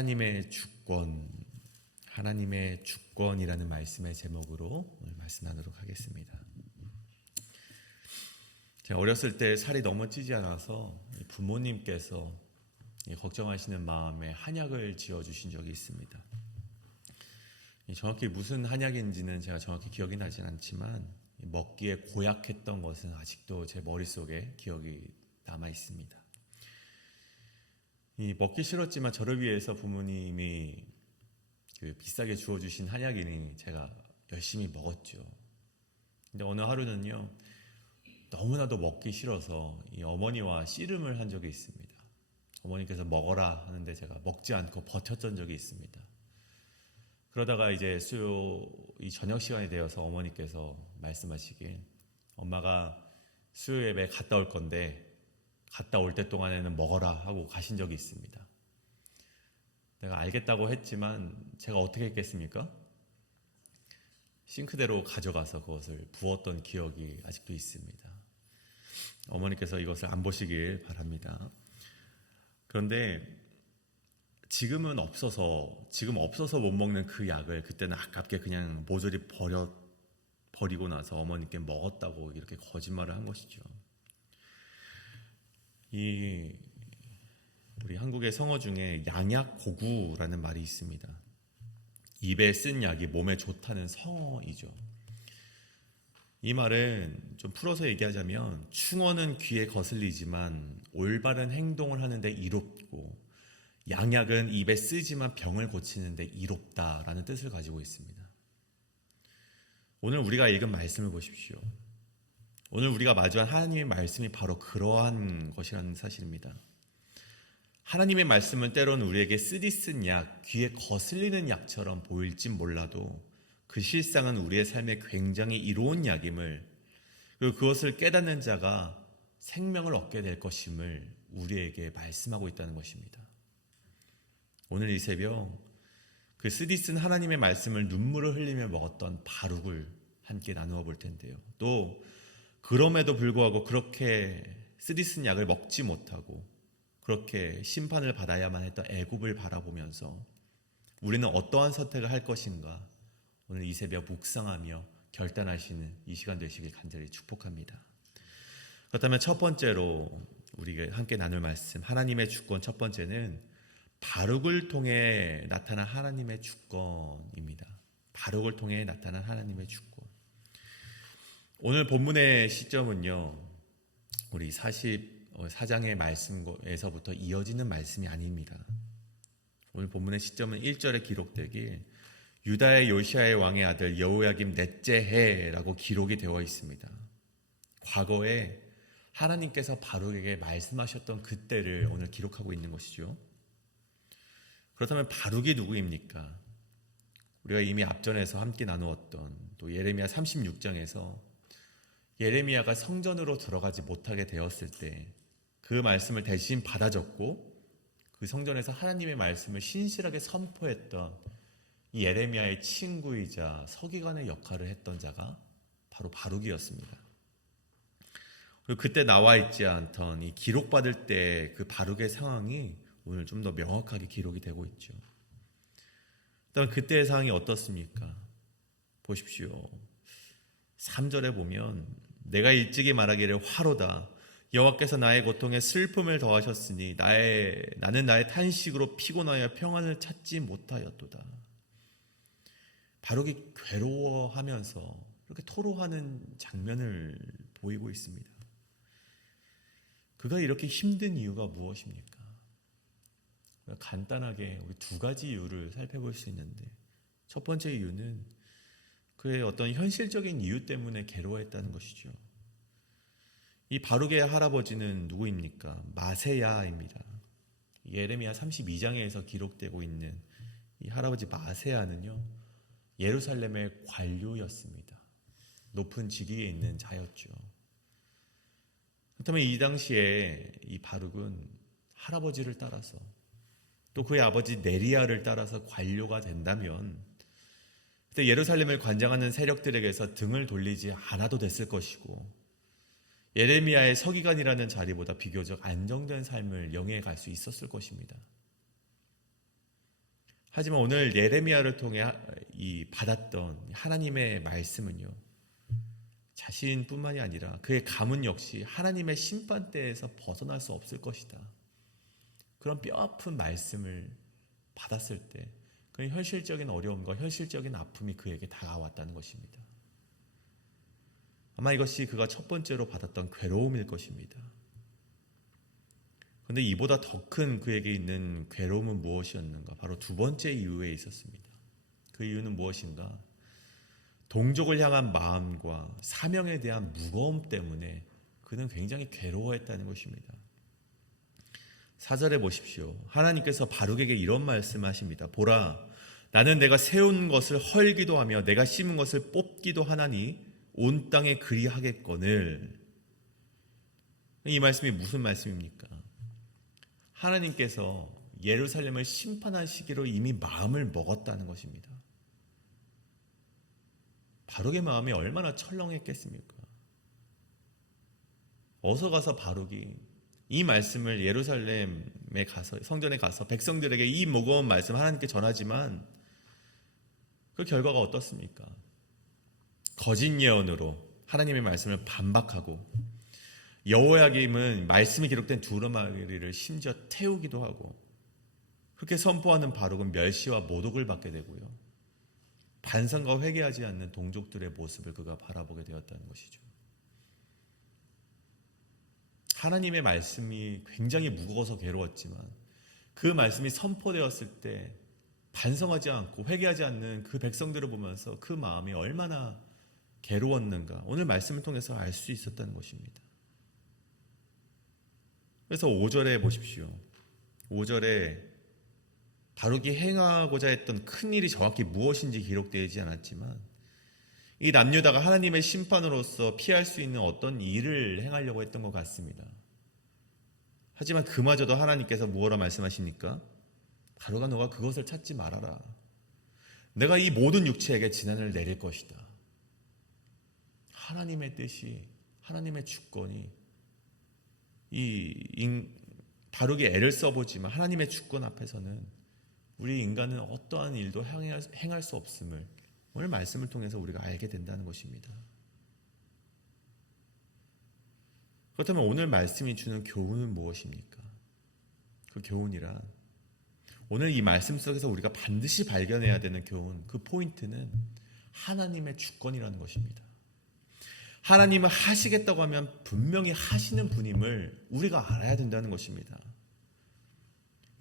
하나님의 주권, 하나님의 주권이라는 말씀의 제목으로 오늘 말씀 나누도록 하겠습니다. 제가 어렸을 때 살이 너무 찌지 않아서 부모님께서 걱정하시는 마음에 한약을 지어주신 적이 있습니다. 정확히 무슨 한약인지는 제가 정확히 기억이 나진 않지만 먹기에 고약했던 것은 아직도 제 머릿속에 기억이 남아 있습니다. 먹기 싫었지만 저를 위해서 부모님이 비싸게 주어주신 한약이니 제가 열심히 먹었죠. 근데 어느 하루는요, 너무나도 먹기 싫어서 이 어머니와 씨름을 한 적이 있습니다. 어머니께서 먹어라 하는데 제가 먹지 않고 버텼던 적이 있습니다. 그러다가 이제 이 저녁 시간이 되어서 어머니께서 말씀하시길, 엄마가 수요 예배 갔다 올 건데 갔다 올 때 동안에는 먹어라 하고 가신 적이 있습니다. 내가 알겠다고 했지만 제가 어떻게 했겠습니까? 싱크대로 가져가서 그것을 부었던 기억이 아직도 있습니다. 어머니께서 이것을 안 보시길 바랍니다. 그런데 지금 없어서 못 먹는 그 약을 그때는 아깝게 그냥 모조리 버리고 나서 어머니께 먹었다고 이렇게 거짓말을 한 것이죠. 우리 한국의 성어 중에 양약고구라는 말이 있습니다. 입에 쓴 약이 몸에 좋다는 성어이죠. 이 말은 좀 풀어서 얘기하자면 충언은 귀에 거슬리지만 올바른 행동을 하는데 이롭고 양약은 입에 쓰지만 병을 고치는데 이롭다라는 뜻을 가지고 있습니다. 오늘 우리가 읽은 말씀을 보십시오. 오늘 우리가 마주한 하나님의 말씀이 바로 그러한 것이라는 사실입니다. 하나님의 말씀은 때로는 우리에게 쓰디쓴 약, 귀에 거슬리는 약처럼 보일진 몰라도 그 실상은 우리의 삶에 굉장히 이로운 약임을, 그리고 그것을 깨닫는 자가 생명을 얻게 될 것임을 우리에게 말씀하고 있다는 것입니다. 오늘 이 새벽 그 쓰디쓴 하나님의 말씀을 눈물을 흘리며 먹었던 바룩을 함께 나누어 볼 텐데요. 또 그럼에도 불구하고 그렇게 쓰디쓴 약을 먹지 못하고 그렇게 심판을 받아야만 했던 애굽을 바라보면서 우리는 어떠한 선택을 할 것인가, 오늘 이 새벽 묵상하며 결단하시는 이 시간 되시길 간절히 축복합니다. 그렇다면 첫 번째로 우리가 함께 나눌 말씀, 하나님의 주권 첫 번째는 바룩을 통해 나타난 하나님의 주권입니다. 바룩을 통해 나타난 하나님의 주권. 오늘 본문의 시점은요, 우리 44장의 말씀에서부터 이어지는 말씀이 아닙니다. 오늘 본문의 시점은 1절에 기록되길 유다의 요시아의 왕의 아들 여호야김 넷째 해라고 기록이 되어 있습니다. 과거에 하나님께서 바룩에게 말씀하셨던 그때를 오늘 기록하고 있는 것이죠. 그렇다면 바룩이 누구입니까? 우리가 이미 앞전에서 함께 나누었던 또 예레미야 36장에서 예레미야가 성전으로 들어가지 못하게 되었을 때 그 말씀을 대신 받아 적고 그 성전에서 하나님의 말씀을 신실하게 선포했던 이 예레미야의 친구이자 서기관의 역할을 했던 자가 바로 바룩이었습니다. 그리고 그때 나와 있지 않던 이 기록받을 때 그 바룩의 상황이 오늘 좀 더 명확하게 기록이 되고 있죠. 그다음 그때의 상황이 어떻습니까? 보십시오. 3절에 보면 내가 일찍이 말하기를 화로다. 여호와께서 나의 고통에 슬픔을 더하셨으니 나는 나의 탄식으로 피곤하여 평안을 찾지 못하였도다. 바룩이 괴로워하면서 이렇게 토로하는 장면을 보이고 있습니다. 그가 이렇게 힘든 이유가 무엇입니까? 간단하게 우리 두 가지 이유를 살펴볼 수 있는데, 첫 번째 이유는 그의 어떤 현실적인 이유 때문에 괴로워했다는 것이죠. 이 바룩의 할아버지는 누구입니까? 마세야입니다. 예레미야 32장에서 기록되고 있는 이 할아버지 마세야는요, 예루살렘의 관료였습니다. 높은 직위에 있는 자였죠. 그렇다면 이 당시에 이 바룩은 할아버지를 따라서 또 그의 아버지 네리야를 따라서 관료가 된다면 그때 예루살렘을 관장하는 세력들에게서 등을 돌리지 않아도 됐을 것이고 예레미야의 서기관이라는 자리보다 비교적 안정된 삶을 영위해 갈 수 있었을 것입니다. 하지만 오늘 예레미야를 통해 이 받았던 하나님의 말씀은요, 자신뿐만이 아니라 그의 가문 역시 하나님의 심판대에서 벗어날 수 없을 것이다. 그런 뼈아픈 말씀을 받았을 때 그 현실적인 어려움과 현실적인 아픔이 그에게 다가왔다는 것입니다. 아마 이것이 그가 첫 번째로 받았던 괴로움일 것입니다. 그런데 이보다 더 큰 그에게 있는 괴로움은 무엇이었는가? 바로 두 번째 이유에 있었습니다. 그 이유는 무엇인가? 동족을 향한 마음과 사명에 대한 무거움 때문에 그는 굉장히 괴로워했다는 것입니다. 4절에 보십시오. 하나님께서 바룩에게 이런 말씀하십니다. 보라, 나는 내가 세운 것을 헐기도 하며 내가 심은 것을 뽑기도 하나니 온 땅에 그리하겠거늘. 이 말씀이 무슨 말씀입니까? 하나님께서 예루살렘을 심판한 시기로 이미 마음을 먹었다는 것입니다. 바룩의 마음이 얼마나 철렁했겠습니까? 어서 가서 바룩이 이 말씀을 예루살렘에 가서, 성전에 가서 백성들에게 이 무거운 말씀 하나님께 전하지만 그 결과가 어떻습니까? 거짓 예언으로 하나님의 말씀을 반박하고, 여호야김은 말씀이 기록된 두루마리를 심지어 태우기도 하고, 그렇게 선포하는 바룩은 멸시와 모독을 받게 되고요, 반성과 회개하지 않는 동족들의 모습을 그가 바라보게 되었다는 것이죠. 하나님의 말씀이 굉장히 무거워서 괴로웠지만 그 말씀이 선포되었을 때 반성하지 않고 회개하지 않는 그 백성들을 보면서 그 마음이 얼마나 괴로웠는가, 오늘 말씀을 통해서 알 수 있었다는 것입니다. 그래서 5절에 보십시오. 5절에 바룩이 행하고자 했던 큰 일이 정확히 무엇인지 기록되지 않았지만 이 남유다가 하나님의 심판으로서 피할 수 있는 어떤 일을 행하려고 했던 것 같습니다. 하지만 그마저도 하나님께서 무엇라 말씀하십니까? 바룩아, 너가 그것을 찾지 말아라. 내가 이 모든 육체에게 진한을 내릴 것이다. 하나님의 뜻이, 하나님의 주권이, 바룩이 애를 써보지만 하나님의 주권 앞에서는 우리 인간은 어떠한 일도 행할 수 없음을 오늘 말씀을 통해서 우리가 알게 된다는 것입니다. 그렇다면 오늘 말씀이 주는 교훈은 무엇입니까? 그 교훈이란, 오늘 이 말씀 속에서 우리가 반드시 발견해야 되는 교훈, 그 포인트는 하나님의 주권이라는 것입니다. 하나님은 하시겠다고 하면 분명히 하시는 분임을 우리가 알아야 된다는 것입니다.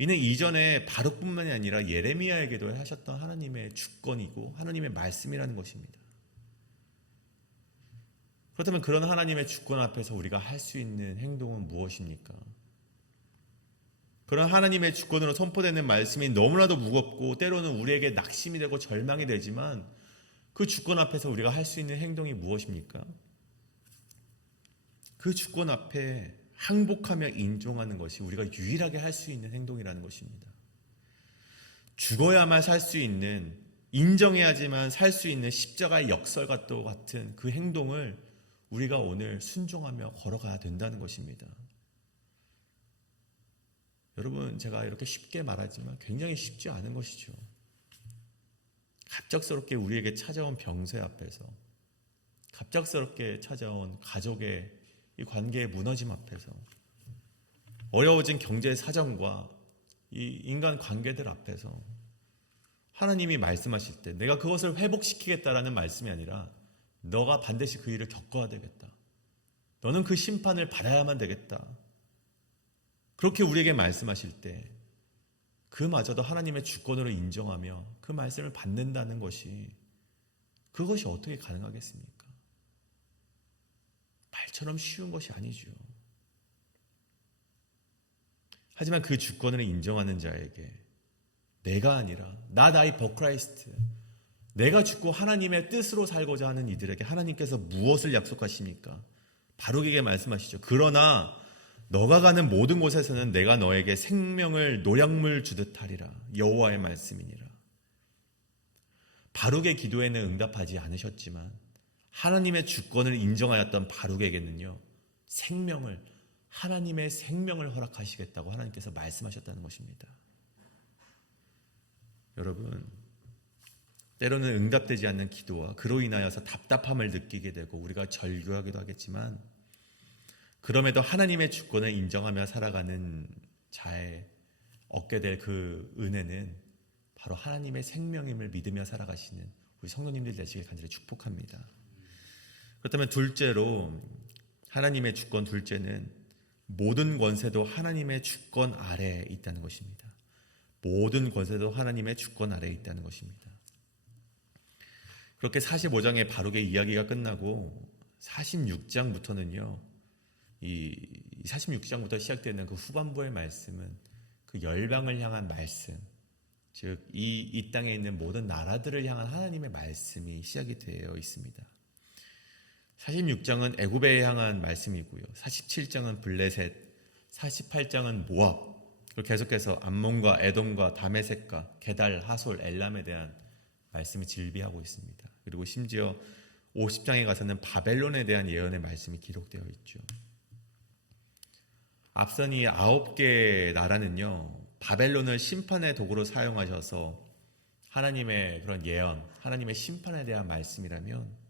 이는 이전에 바룩뿐만이 아니라 예레미야에게도 하셨던 하나님의 주권이고 하나님의 말씀이라는 것입니다. 그렇다면 그런 하나님의 주권 앞에서 우리가 할 수 있는 행동은 무엇입니까? 그런 하나님의 주권으로 선포되는 말씀이 너무나도 무겁고 때로는 우리에게 낙심이 되고 절망이 되지만 그 주권 앞에서 우리가 할 수 있는 행동이 무엇입니까? 그 주권 앞에 항복하며 인정하는 것이 우리가 유일하게 할 수 있는 행동이라는 것입니다. 죽어야만 살 수 있는, 인정해야지만 살 수 있는 십자가의 역설과 또 같은 그 행동을 우리가 오늘 순종하며 걸어가야 된다는 것입니다. 여러분, 제가 이렇게 쉽게 말하지만 굉장히 쉽지 않은 것이죠. 갑작스럽게 우리에게 찾아온 병세 앞에서, 갑작스럽게 찾아온 가족의 이 관계의 무너짐 앞에서, 어려워진 경제 사정과 이 인간 관계들 앞에서 하나님이 말씀하실 때 내가 그것을 회복시키겠다라는 말씀이 아니라 너가 반드시 그 일을 겪어야 되겠다. 너는 그 심판을 받아야만 되겠다. 그렇게 우리에게 말씀하실 때 그마저도 하나님의 주권으로 인정하며 그 말씀을 받는다는 것이, 그것이 어떻게 가능하겠습니까? 말처럼 쉬운 것이 아니죠. 하지만 그 주권을 인정하는 자에게 내가 아니라 나이 버크라이스트, 내가 죽고 하나님의 뜻으로 살고자 하는 이들에게 하나님께서 무엇을 약속하십니까? 바룩에게 말씀하시죠. 그러나 너가 가는 모든 곳에서는 내가 너에게 생명을 노량물 주듯 하리라. 여호와의 말씀이니라. 바룩의 기도에는 응답하지 않으셨지만 하나님의 주권을 인정하였던 바룩에게는요, 하나님의 생명을 허락하시겠다고 하나님께서 말씀하셨다는 것입니다. 여러분, 때로는 응답되지 않는 기도와 그로 인하여서 답답함을 느끼게 되고 우리가 절규하기도 하겠지만, 그럼에도 하나님의 주권을 인정하며 살아가는 자에 얻게 될 그 은혜는 바로 하나님의 생명임을 믿으며 살아가시는 우리 성도님들 되시길 간절히 축복합니다. 그렇다면 둘째로, 하나님의 주권 둘째는 모든 권세도 하나님의 주권 아래에 있다는 것입니다. 모든 권세도 하나님의 주권 아래에 있다는 것입니다. 그렇게 45장의 바로게 이야기가 끝나고 46장부터는요, 이 46장부터 시작되는 그 후반부의 말씀은 그 열방을 향한 말씀, 즉 이 땅에 있는 모든 나라들을 향한 하나님의 말씀이 시작이 되어 있습니다. 46장은 애굽에 향한 말씀이고요, 47장은 블레셋, 48장은 모압, 그리고 계속해서 암몬과 에돔과 다메섹과 게달, 하솔, 엘람에 대한 말씀이 질비하고 있습니다. 그리고 심지어 50장에 가서는 바벨론에 대한 예언의 말씀이 기록되어 있죠. 앞선 이 9개의 나라는요, 바벨론을 심판의 도구로 사용하셔서 하나님의 그런 예언, 하나님의 심판에 대한 말씀이라면,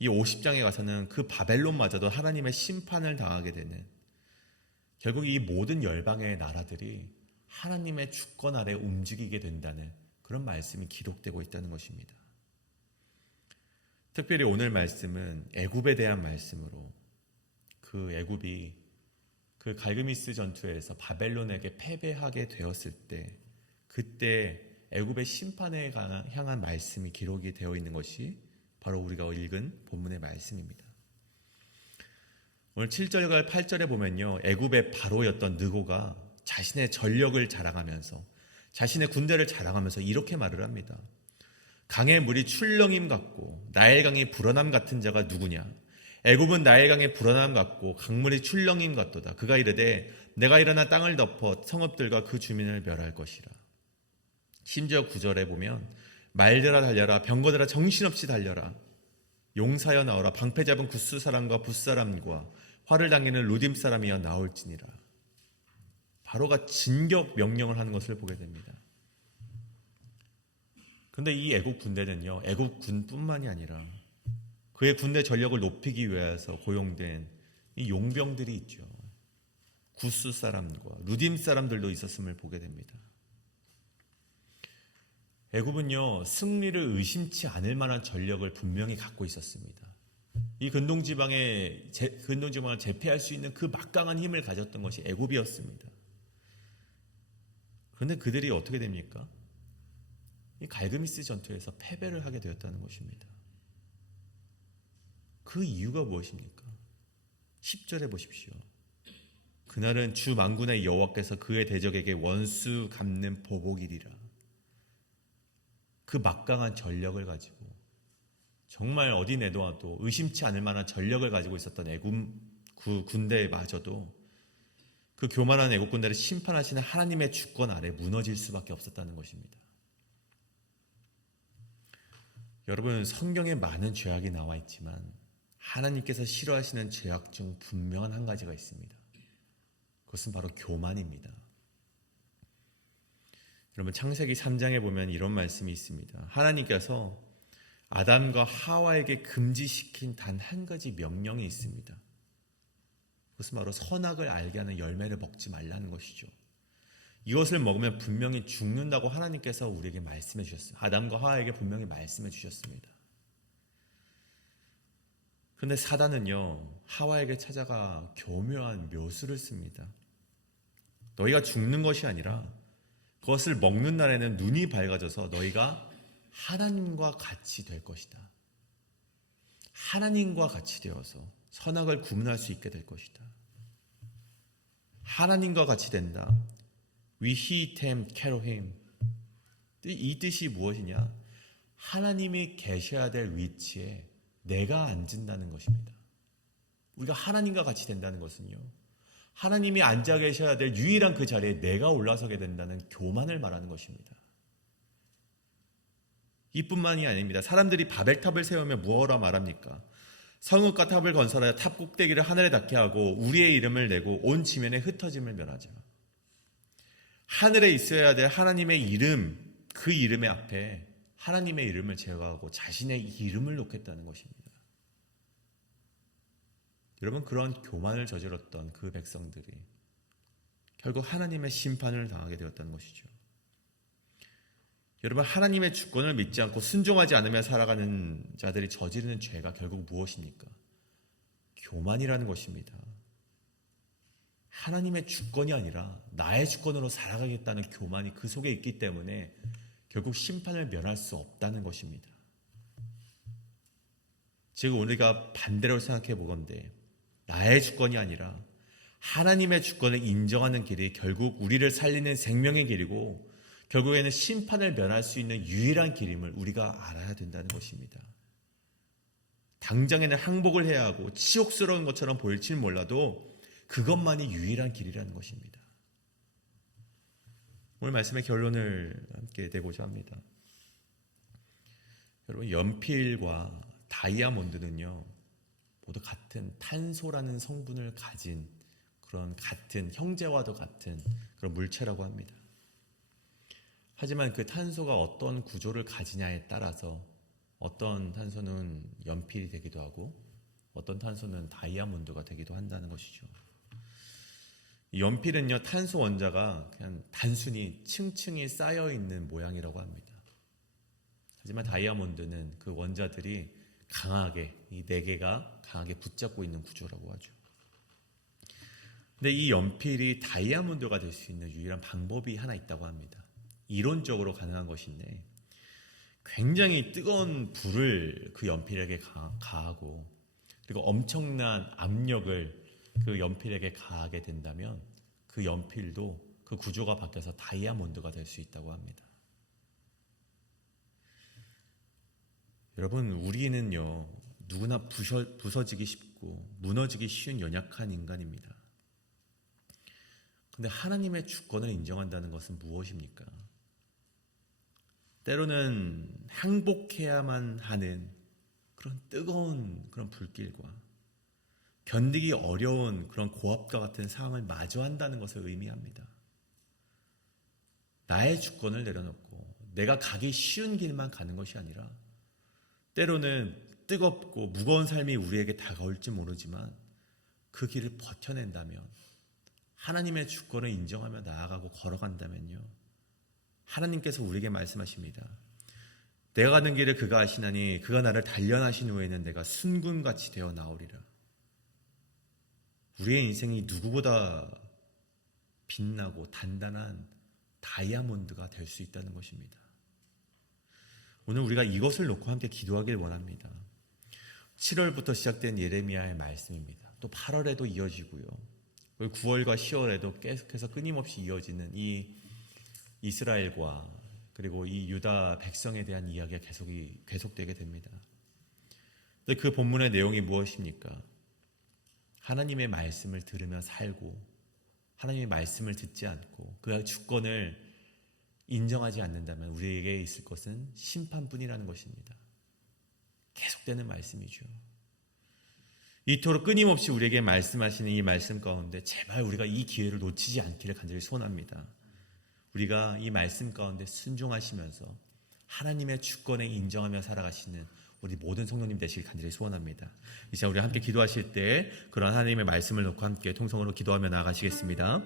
이 50장에 가서는 그 바벨론마저도 하나님의 심판을 당하게 되는, 결국 이 모든 열방의 나라들이 하나님의 주권 아래 움직이게 된다는 그런 말씀이 기록되고 있다는 것입니다. 특별히 오늘 말씀은 애굽에 대한 말씀으로, 그 애굽이 그 갈그미스 전투에서 바벨론에게 패배하게 되었을 때, 그때 애굽의 심판에 향한 말씀이 기록이 되어 있는 것이 바로 우리가 읽은 본문의 말씀입니다. 오늘 7절과 8절에 보면요, 애굽의 바로였던 느고가 자신의 전력을 자랑하면서, 자신의 군대를 자랑하면서 이렇게 말을 합니다. 강의 물이 출렁임 같고 나일강이 불어남 같은 자가 누구냐? 애굽은 나일강의 불어남 같고 강물이 출렁임 같도다. 그가 이르되 내가 일어나 땅을 덮어 성읍들과 그 주민을 멸할 것이라. 심지어 9절에 보면 말들아 달려라, 병거들아 정신없이 달려라, 용사여 나오라, 방패 잡은 구스 사람과 붓 사람과 화를 당기는 루딤 사람이여 나올지니라. 바로가 진격 명령을 하는 것을 보게 됩니다. 그런데 이 애국 군대는요, 애국 군뿐만이 아니라 그의 군대 전력을 높이기 위해서 고용된 이 용병들이 있죠. 구스 사람과 루딤 사람들도 있었음을 보게 됩니다. 애굽은요, 승리를 의심치 않을 만한 전력을 분명히 갖고 있었습니다. 이 근동지방을 제패할 수 있는 그 막강한 힘을 가졌던 것이 애굽이었습니다. 그런데 그들이 어떻게 됩니까? 이 갈그미스 전투에서 패배를 하게 되었다는 것입니다. 그 이유가 무엇입니까? 10절에 보십시오. 그날은 주 만군의 여호와께서 그의 대적에게 원수 갚는 보복이리라. 그 막강한 전력을 가지고, 정말 어디 내놓아도 의심치 않을 만한 전력을 가지고 있었던 애굽 군대마저도 그 교만한 애굽 군대를 심판하시는 하나님의 주권 아래 무너질 수밖에 없었다는 것입니다. 여러분, 성경에 많은 죄악이 나와 있지만 하나님께서 싫어하시는 죄악 중 분명한 한 가지가 있습니다. 그것은 바로 교만입니다. 여러분, 창세기 3장에 보면 이런 말씀이 있습니다. 하나님께서 아담과 하와에게 금지시킨 단 한 가지 명령이 있습니다. 그것은 바로 선악을 알게 하는 열매를 먹지 말라는 것이죠. 이것을 먹으면 분명히 죽는다고 하나님께서 우리에게 말씀해 주셨어요. 아담과 하와에게 분명히 말씀해 주셨습니다. 그런데 사단은요, 하와에게 찾아가 교묘한 묘수를 씁니다. 너희가 죽는 것이 아니라 그것을 먹는 날에는 눈이 밝아져서 너희가 하나님과 같이 될 것이다. 하나님과 같이 되어서 선악을 구분할 수 있게 될 것이다. 하나님과 같이 된다. 위히템 캐로힘. 이 뜻이 무엇이냐? 하나님이 계셔야 될 위치에 내가 앉는다는 것입니다. 우리가 하나님과 같이 된다는 것은요, 하나님이 앉아 계셔야 될 유일한 그 자리에 내가 올라서게 된다는 교만을 말하는 것입니다. 이뿐만이 아닙니다. 사람들이 바벨탑을 세우며 무엇라 말합니까? 성읍과 탑을 건설하여 탑 꼭대기를 하늘에 닿게 하고 우리의 이름을 내고 온 지면에 흩어짐을 면하자. 하늘에 있어야 될 하나님의 이름, 그 이름의 앞에 하나님의 이름을 제거하고 자신의 이름을 놓겠다는 것입니다. 여러분, 그런 교만을 저질렀던 그 백성들이 결국 하나님의 심판을 당하게 되었다는 것이죠. 여러분, 하나님의 주권을 믿지 않고 순종하지 않으며 살아가는 자들이 저지르는 죄가 결국 무엇입니까? 교만이라는 것입니다. 하나님의 주권이 아니라 나의 주권으로 살아가겠다는 교만이 그 속에 있기 때문에 결국 심판을 면할 수 없다는 것입니다. 지금 우리가 반대로 생각해 보건대 나의 주권이 아니라 하나님의 주권을 인정하는 길이 결국 우리를 살리는 생명의 길이고 결국에는 심판을 면할 수 있는 유일한 길임을 우리가 알아야 된다는 것입니다. 당장에는 항복을 해야 하고 치욕스러운 것처럼 보일지는 몰라도 그것만이 유일한 길이라는 것입니다. 오늘 말씀의 결론을 함께 내고자 합니다. 여러분, 연필과 다이아몬드는요 모두 같은 탄소라는 성분을 가진 그런 같은 형제와도 같은 그런 물체라고 합니다. 하지만 그 탄소가 어떤 구조를 가지냐에 따라서 어떤 탄소는 연필이 되기도 하고 어떤 탄소는 다이아몬드가 되기도 한다는 것이죠. 연필은요 탄소 원자가 그냥 단순히 층층이 쌓여 있는 모양이라고 합니다. 하지만 다이아몬드는 그 원자들이 강하게 이 네 개가 강하게 붙잡고 있는 구조라고 하죠. 근데 이 연필이 다이아몬드가 될 수 있는 유일한 방법이 하나 있다고 합니다. 이론적으로 가능한 것인데 굉장히 뜨거운 불을 그 연필에게 가하고 그리고 엄청난 압력을 그 연필에게 가하게 된다면 그 연필도 그 구조가 바뀌어서 다이아몬드가 될 수 있다고 합니다. 여러분, 우리는요 누구나 부서지기 쉽고 무너지기 쉬운 연약한 인간입니다. 그런데 하나님의 주권을 인정한다는 것은 무엇입니까? 때로는 항복해야만 하는 그런 뜨거운 그런 불길과 견디기 어려운 그런 고압과 같은 상황을 마주한다는 것을 의미합니다. 나의 주권을 내려놓고 내가 가기 쉬운 길만 가는 것이 아니라 때로는 뜨겁고 무거운 삶이 우리에게 다가올지 모르지만 그 길을 버텨낸다면 하나님의 주권을 인정하며 나아가고 걸어간다면요 하나님께서 우리에게 말씀하십니다. 내가 가는 길을 그가 아시나니 그가 나를 단련하신 후에는 내가 순금같이 되어 나오리라. 우리의 인생이 누구보다 빛나고 단단한 다이아몬드가 될 수 있다는 것입니다. 오늘 우리가 이것을 놓고 함께 기도하길 원합니다. 7월부터 시작된 예레미야의 말씀입니다. 또 8월에도 이어지고요. 9월과 10월에도 계속해서 끊임없이 이어지는 이 이스라엘과 그리고 이 유다 백성에 대한 이야기가 계속되게 됩니다. 근데 그 본문의 내용이 무엇입니까? 하나님의 말씀을 들으며 살고 하나님의 말씀을 듣지 않고 그 주권을 인정하지 않는다면 우리에게 있을 것은 심판뿐이라는 것입니다. 계속되는 말씀이죠. 이토록 끊임없이 우리에게 말씀하시는 이 말씀 가운데 제발 우리가 이 기회를 놓치지 않기를 간절히 소원합니다. 우리가 이 말씀 가운데 순종하시면서 하나님의 주권에 인정하며 살아가시는 우리 모든 성도님 되시길 간절히 소원합니다. 이 시간 우리 함께 기도하실 때 그런 하나님의 말씀을 놓고 함께 통성으로 기도하며 나아가시겠습니다.